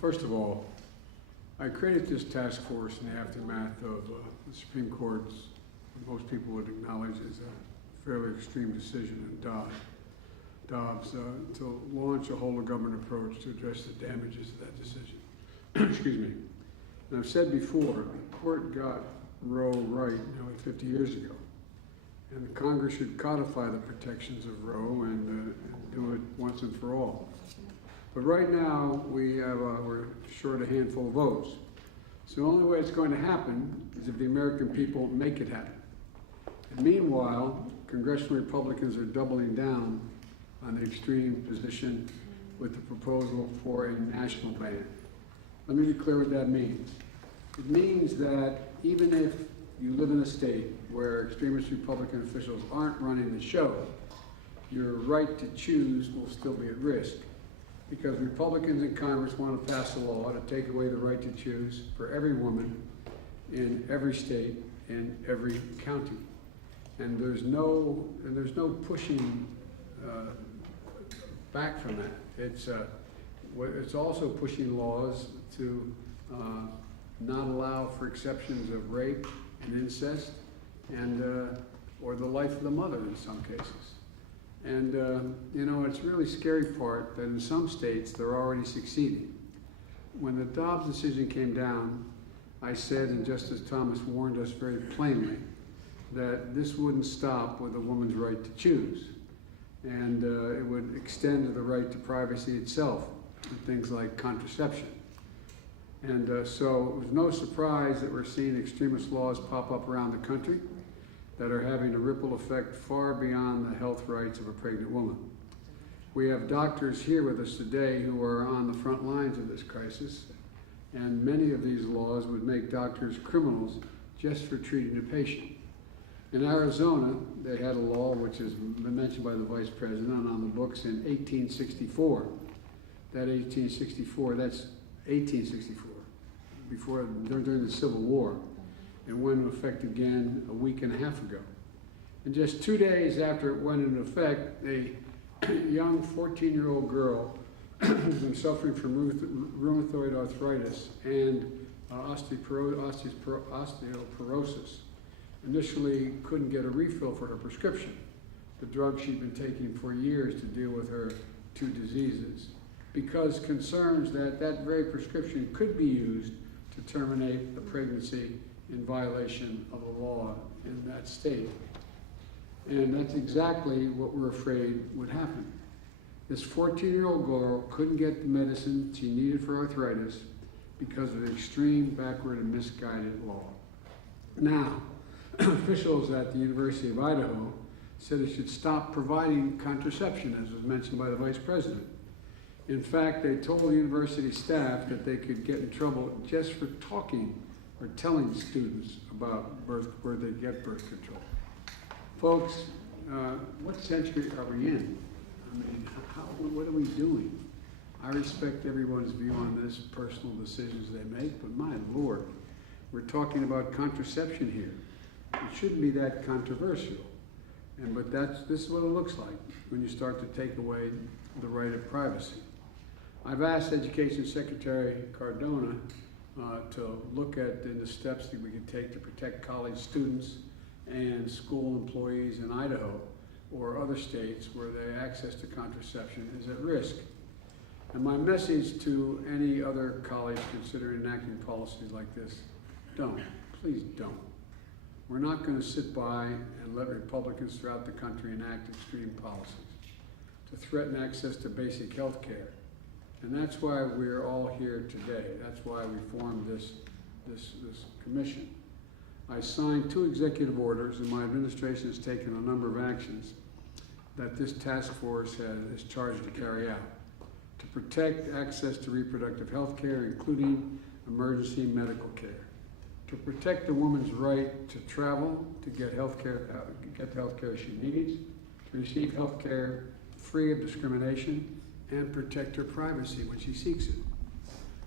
first of all, I created this task force in the aftermath of the Supreme Court's, what most people would acknowledge as a fairly extreme decision in Dobbs, to launch a whole-of-government approach to address the damages of that decision. Excuse me. And I've said before, the court got Roe right nearly 50 years ago. And Congress should codify the protections of Roe and do it once and for all. But right now, we're short a handful of votes. So the only way it's going to happen is if the American people make it happen. And meanwhile, congressional Republicans are doubling down on the extreme position with the proposal for a national ban. Let me be clear what that means. It means that even if you live in a state where extremist Republican officials aren't running the show, your right to choose will still be at risk. Because Republicans in Congress want to pass a law to take away the right to choose for every woman in every state and every county. And there's no pushing back from that. It's also pushing laws to not allow for exceptions of rape and incest and or the life of the mother in some cases. And you know, it's really scary part that in some states they're already succeeding. When the Dobbs decision came down, I said, and Justice Thomas warned us very plainly, that this wouldn't stop with a woman's right to choose. And it would extend to the right to privacy itself, and things like contraception. And so it was no surprise that we're seeing extremist laws pop up around the country that are having a ripple effect far beyond the health rights of a pregnant woman. We have doctors here with us today who are on the front lines of this crisis, and many of these laws would make doctors criminals just for treating a patient. In Arizona, they had a law which has been mentioned by the Vice President on the books in 1864. That's 1864, during the Civil War, and went into effect again a week and a half ago. And just 2 days after it went into effect, a young 14-year-old girl who's been suffering from rheumatoid arthritis and osteoporosis initially couldn't get a refill for her prescription, the drug she'd been taking for years to deal with her two diseases, because concerns that that very prescription could be used to terminate a pregnancy in violation of the law in that state. And that's exactly what we're afraid would happen. This 14-year-old girl couldn't get the medicine she needed for arthritis because of the extreme, backward, and misguided law. Now, officials at the University of Idaho said it should stop providing contraception, as was mentioned by the Vice President. In fact, they told the university staff that they could get in trouble just for talking or telling students about where they get birth control. Folks, what century are we in? I mean, what are we doing? I respect everyone's view on this, personal decisions they make, but my Lord, we're talking about contraception here. It shouldn't be that controversial. But this is what it looks like when you start to take away the right of privacy. I've asked Education Secretary Cardona to look at the steps that we can take to protect college students and school employees in Idaho or other states where the access to contraception is at risk. And my message to any other college considering enacting policies like this, don't, please don't. We're not going to sit by and let Republicans throughout the country enact extreme policies to threaten access to basic health care. And that's why we're all here today. That's why we formed this commission. I signed 2 executive orders, and my administration has taken a number of actions that this task force is charged to carry out to protect access to reproductive health care, including emergency medical care, to protect the woman's right to travel, to get the health care she needs, to receive health care free of discrimination, and protect her privacy when she seeks it.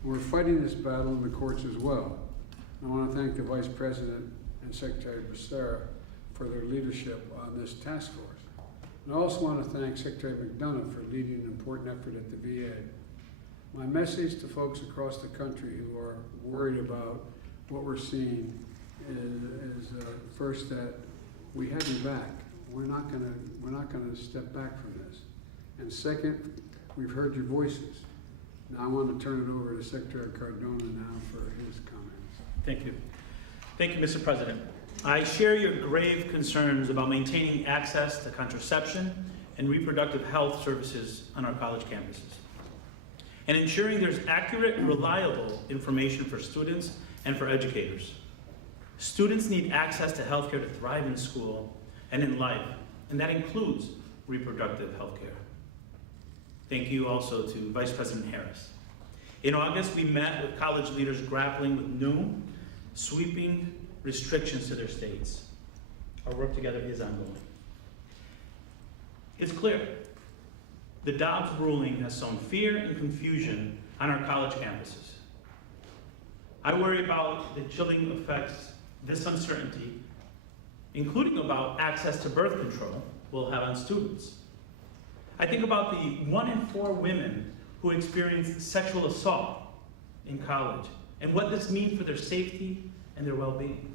We're fighting this battle in the courts as well. I want to thank the Vice President and Secretary Becerra for their leadership on this task force. And I also want to thank Secretary McDonough for leading an important effort at the VA. My message to folks across the country who are worried about what we're seeing is first that we have you back. We're not gonna step back from this. And second, we've heard your voices. Now I want to turn it over to Secretary Cardona now for his comments. Thank you. Thank you, Mr. President. I share your grave concerns about maintaining access to contraception and reproductive health services on our college campuses, and ensuring there's accurate and reliable information for students and for educators. Students need access to healthcare to thrive in school and in life, and that includes reproductive healthcare. Thank you also to Vice President Harris. In August, we met with college leaders grappling with new, sweeping restrictions to their states. Our work together is ongoing. It's clear the Dobbs ruling has sown fear and confusion on our college campuses. I worry about the chilling effects this uncertainty, including about access to birth control, will have on students. I think about the 1 in 4 women who experience sexual assault in college and what this means for their safety and their well-being.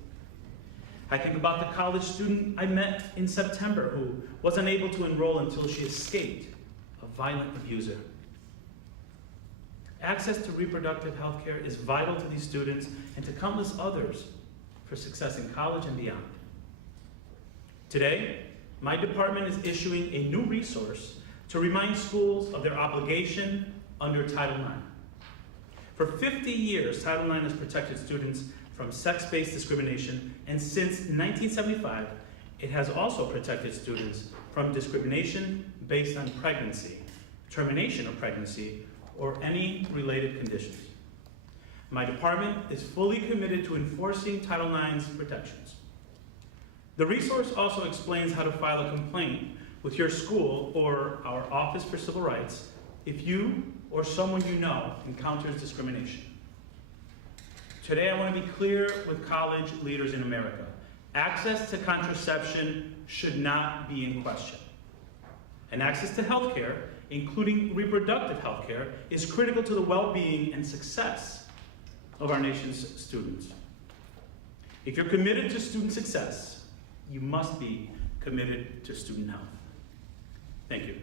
I think about the college student I met in September who was unable to enroll until she escaped a violent abuser. Access to reproductive health care is vital to these students and to countless others for success in college and beyond. Today, my department is issuing a new resource to remind schools of their obligation under Title IX. For 50 years, Title IX has protected students from sex-based discrimination, and since 1975, it has also protected students from discrimination based on pregnancy, termination of pregnancy, or any related conditions. My department is fully committed to enforcing Title IX's protections. The resource also explains how to file a complaint with your school or our Office for Civil Rights if you or someone you know encounters discrimination. Today, I want to be clear with college leaders in America. Access to contraception should not be in question. And access to health care, including reproductive health care, is critical to the well-being and success of our nation's students. If you're committed to student success, you must be committed to student health. Thank you.